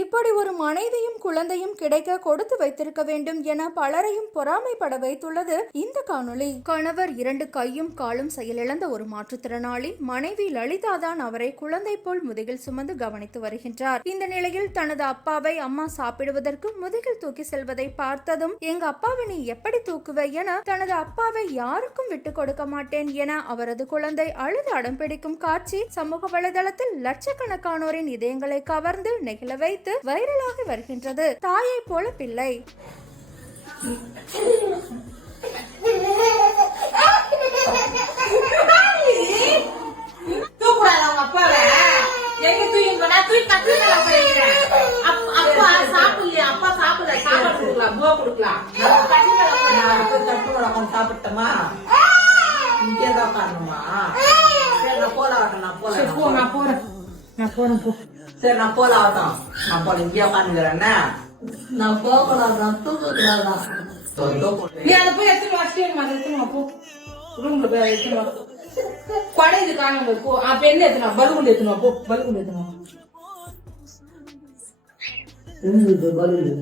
இப்படி ஒரு மனைவியும் குழந்தையும் கிடைக்க கொடுத்து வைத்திருக்க வேண்டும் என பலரையும் பொறாமைப்பட வைத்துள்ளது இந்த காணொளி. கணவர் 2 கையும் காலும் செயலிழந்த ஒரு மாற்றுத்திறனாளி மனைவி லலிதா தான் அவரை குழந்தை போல் முதுகில் சுமந்து கவனித்து வருகின்றார். இந்த நிலையில் தனது அப்பாவை அம்மா சாப்பிடுவதற்கு முதுகில் தூக்கி செல்வதை பார்த்ததும், எங்க அப்பாவை நீ எப்படி தூக்குவ என தனது அப்பாவை யாருக்கும் விட்டு கொடுக்க மாட்டேன் என அவரது குழந்தை அழுது அடம் பிடிக்கும் காட்சி சமூக வலைதளத்தில் லட்சக்கணக்கானோரின் இதயங்களை கவர்ந்து நெகிழ வைத்து வைரலாகி வருகின்றது. தாயை போல பிள்ளை. சாப்பிட்டமா இங்கேதான் காரணமா? சரி நான் போல ஆகட்டும். நான் போல இங்கே உட்காந்துக்கிறேன். நான் போகலாம், தூக்கக்கூடாதான். நீ அதை போய் எடுத்துட்டு வச்சுட்டு போ. ரூம்ல போய் எடுத்துட்டு படையுது காணாம போ. பெண்ணு எடுத்துனா பலூன் எடுத்துனா போ. Balloon எடுத்துனா balloon